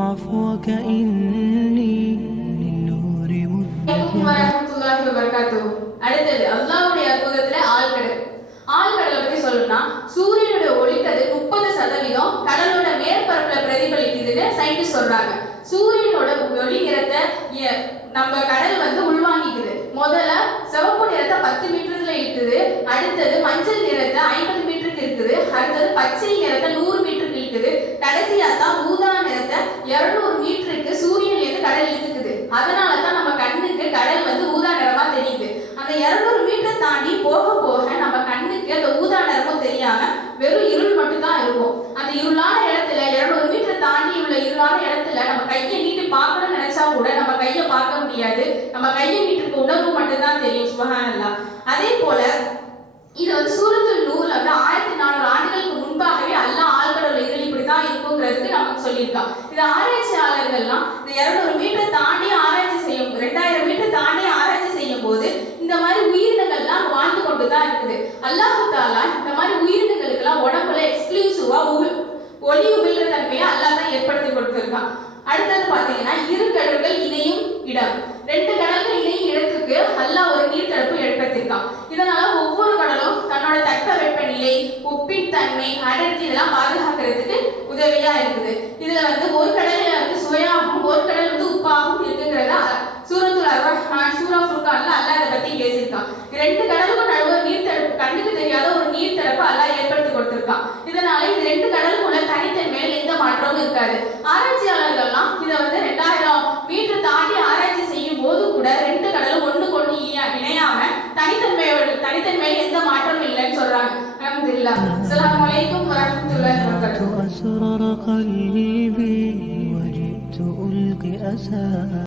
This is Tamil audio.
عفوك إني للنور متجه. வரஹ்மத்துல்லாஹி வபரகாத்துஹு. அடுத்தது அல்லாஹ்வுடைய அற்புதத்துல ஆழ்கடல். ஆழ்கடலை பத்தி சொல்லணும்னா சூரியனுடைய ஒளிக்கதிர் 30% கடலோட மேற்பரப்புல பிரதிபலிக்குதுன்னு சயின்டிஸ்ட் சொல்றாங்க. சூரியனோட ஒளி நிறத்தை நம்ம கடல் உள்வாங்கிக்குது. முதல்ல சிவப்பு நிறத்தை 10 மீட்டர்ல இருக்குது, அடுத்தது மஞ்சள் நிறத்தை 50 மீட்டருக்கு இருக்குது, அடுத்தது பச்சை நிறத்தை 100 மீட்டருக்கு இருக்குது, கடைசியா தான் ஊதா நிறத்தை 200 மீட்டருக்கு சூரியன்ல இருந்து கடல் இழுத்துக்குது. அதனாலதான் நம்ம கண்ணுக்கு கடல் ஊதா நிறமா தெரியுது. அந்த 200 மீட்டர் தாண்டி போக போக நம்ம கண்ணுக்கு அந்த ஊதா நிறமும் தெரியாம வெறும் இருள் மட்டும் தான் இருக்கும். அந்த இருளான இடத்துல 200 மீட்டர் தாண்டி உள்ள இருளான இடத்துல நம்ம கையை நீட்டி பார்க்கணும்னு நினைச்சா கூட நம்ம கையை பார்க்க முடியாது. நம்ம கையை நீட்டிருக்க உணர்வு மட்டும் தான் தெரியும். சுப்ஹானல்லாஹ். அதே போல இது சூரத்துல் நூர்ல 1400 ஆண்டுகளுக்கு முன்பாகவே அல்லாஹ் ஆழ்கடல் இருள் இப்படிதான் இருக்குங்கிறதுக்கு நமக்கு சொல்லியிருக்கான். இது ஆராய்ச்சியாளர்கள்லாம் இந்த 200 மீட்டர் தாண்டி ஆராய்ச்சி செய்யும், 2000 மீட்டர் தாண்டி ஆராய்ச்சி செய்யும் போது இந்த மாதிரி உயிரினங்கள்லாம் வாழ்ந்து கொண்டு தான் இருக்குது. அல்லாஹ் தஆலா இந்த மாதிரி உயிரினங்களுக்கெல்லாம் உடம்புல எக்ஸ்க்ளூசிவா ஒளி உமிழ்ற தன்மையை அல்லாஹ் தான் ஏற்படுத்தி கொடுத்திருக்கான். அடுத்தது பாத்தீங்கன்னா இரு கடல்கள் இணையும் இடம். 2 கடல்கள் இணையும் இடத்துக்கு அல்லாஹ் ஒரு நீர்த்தடுப்பு ஏற்படுத்தியிருக்கான். இதனால ஒவ்வொரு கடலும் தன்னோட தட்பவெப்பநிலை, உப்பின் தன்மை, அடர்த்தி இதெல்லாம் பாதுகாக்கிறதுக்கு உதவியா இருக்குது. இதுல ஒரு கடல் சுவையாகவும் ஒரு கடல் உப்பாகவும் இருக்குங்கிறத சூரத்துல் அர்-ரஹ்மான் சூரா ஃபுர்கான்ல அல்லாஹ் இதை பத்தி பேசியிருக்கான். 2 கடலுக்கும் நடுவே நீர்த்தடுப்பு, கண்ணுக்கு தெரியாத ஒரு நீர்த்தடுப்பு அல்லாஹ் ஏற்படுத்தி கொடுத்திருக்கான். இதனால இது 2 கடலுக்கும் உள்ள தனித்தன்மையில் எந்த மாற்றமும் இருக்காது. ஆராய்ச்சியாளர்கள்லாம் இதை 2000 மீட்டர் தாண்டி ஆராய்ச்சி செய்யும் போது கூட 2 கடலும் ஒண்ணுக்கு ஒண்ணு இணையாம தனித்தன்மையில் எந்த மாற்றமும் இல்லைன்னு சொல்றாங்க. அல்ஹம்துலில்லாஹ். அஸ்ஸலாமு அலைக்கும் வரஹ்மத்துல்லாஹி வபரகாத்துஹு.